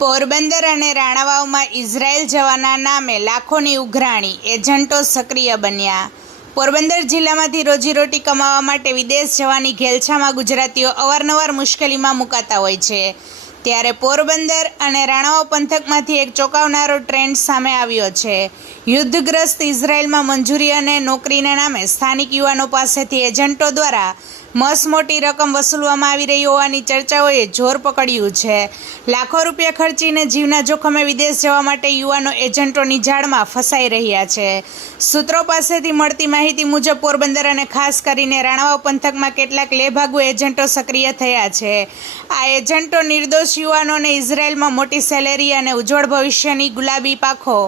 પોરબંદર અને રાણાવાવમાં ઇઝરાયલ જવાના નામે લાખોની ઉઘરાણી, એજન્ટો સક્રિય બન્યા। પોરબંદર જિલ્લામાંથી રોજીરોટી કમાવા માટે વિદેશ જવાની ઘેલછામાં ગુજરાતીઓ અવારનવાર મુશ્કેલીમાં મુકાતા હોય છે। ત્યારે પોરબંદર અને રાણાવાવ પંથકમાંથી એક ચોંકાવનારો ટ્રેન્ડ સામે આવ્યો છે। યુદ્ધગ્રસ્ત ઇઝરાયલમાં મંજૂરી અને નોકરીના નામે સ્થાનિક યુવાનો પાસેથી એજન્ટો દ્વારા મસમોટી રકમ વસૂલવામાં આવી રહી હોવાની ચર્ચાઓએ જોર પકડ્યું છે। લાખો રૂપિયા ખર્ચીને જીવના જોખમે વિદેશ જવા માટે યુવાનો એજન્ટોની જાળમાં ફસાઈ રહ્યા છે। સૂત્રો પાસેથી મળતી માહિતી મુજબ પોરબંદર અને ખાસ કરીને રાણાવાવ પંથકમાં કેટલાક લેભાગુ એજન્ટો સક્રિય થયા છે। આ એજન્ટો નિર્દોષ યુવાનોને ઇઝરાયલમાં મોટી સેલેરી અને ઉજ્જવળ ભવિષ્યની ગુલાબી પાંખો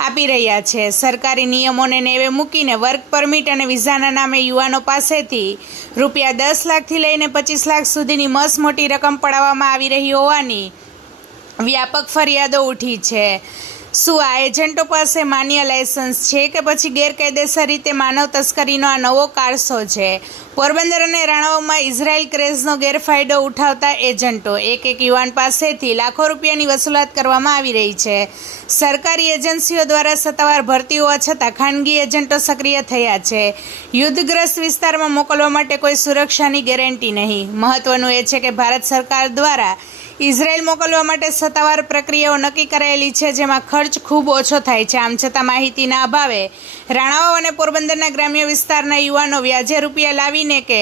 આપી રહ્યા છે। સરકારી નિયમોને નેવે મૂકીને વર્ક પરમિટ અને વિઝાના નામે યુવાનો પાસેથી રૂપિયા 10 લાખથી લઈને 25 લાખ સુધીની મસમોટી રકમ પડાવવામાં આવી રહી હોવાની વ્યાપક ફરિયાદો ઉઠી છે। શું આ એજન્ટો પાસે માન્ય લાયસન્સ છે કે પછી ગેરકાયદેસર રીતે માનવ તસ્કરીનો આ નવો કારસો છે? પોરબંદર અને રાણાવાવમાં ઇઝરાયલ ક્રેઝનો ગેરફાયદો ઉઠાવતા એજન્ટો એક યુવાન પાસેથી લાખો રૂપિયાની વસૂલાત કરવામાં આવી રહી છે। સરકારી એજન્સીઓ દ્વારા સત્તાવાર ભરતી હોવા છતાં ખાનગી એજન્ટો સક્રિય થયા છે। યુદ્ધગ્રસ્ત વિસ્તારમાં મોકલવા માટે કોઈ સુરક્ષાની ગેરંટી નહીં। મહત્વનું એ છે કે ભારત સરકાર દ્વારા ઇઝરાયલ મોકલવા માટે સત્તાવાર પ્રક્રિયાઓ નક્કી કરાયેલી છે, જેમાં ખર્ચ ખૂબ ઓછો થાય છે। આમ છતાં માહિતીના અભાવે રાણાવાવ અને પોરબંદરના ગ્રામ્ય વિસ્તારના યુવાનો વ્યાજે રૂપિયા લાવીને કે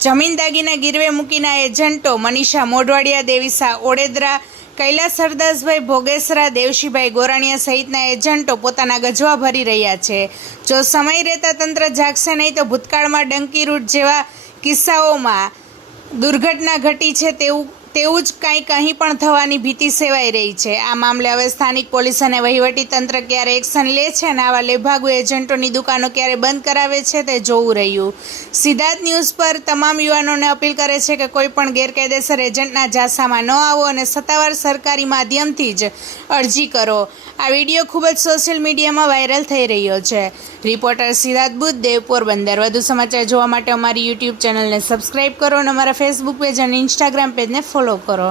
જમીન દાગીના ગીરવે મૂકીના એજન્ટો મનીષા મોઢવાડિયા, દેવીસા ઓડેદરા, કૈલાસ હરદાસભાઈ ભોગેસરા, દેવશીભાઈ ગોરાણીયા સહિતના એજન્ટો પોતાના ગજવા ભરી રહ્યા છે। જો સમય રહેતા તંત્ર જાગશે નહીં તો ભૂતકાળમાં ડંકી રૂટ જેવા કિસ્સાઓમાં દુર્ઘટના ઘટી છે તેવું જ કંઈક અહીં પણ થવાની ભીતિ સેવાઈ રહી છે। આ મામલે હવે સ્થાનિક પોલીસ અને વહીવટી તંત્ર ક્યારે એક્શન લે છે અને આવા લેભાગુ એજન્ટોની દુકાનો ક્યારે બંધ કરાવે છે તે જોવું રહ્યું। સિદ્ધાર્થ ન્યૂઝ પર તમામ યુવાનોને અપીલ કરે છે કે કોઈ પણ ગેરકાયદેસર એજન્ટના જાસામાં ન આવો અને સત્તાવાર સરકારી માધ્યમથી જ અરજી કરો। આ વિડીયો ખૂબ જ સોશિયલ મીડિયામાં વાયરલ થઈ રહ્યો છે। રિપોર્ટર સિદ્ધાર્થ બુદ્ધદેવ, પોરબંદર। વધુ સમાચાર જોવા માટે અમારી યુટ્યુબ ચેનલને સબસ્ક્રાઈબ કરો અને અમારા ફેસબુક પેજ અને ઇન્સ્ટાગ્રામ પેજને ફોલો કરો।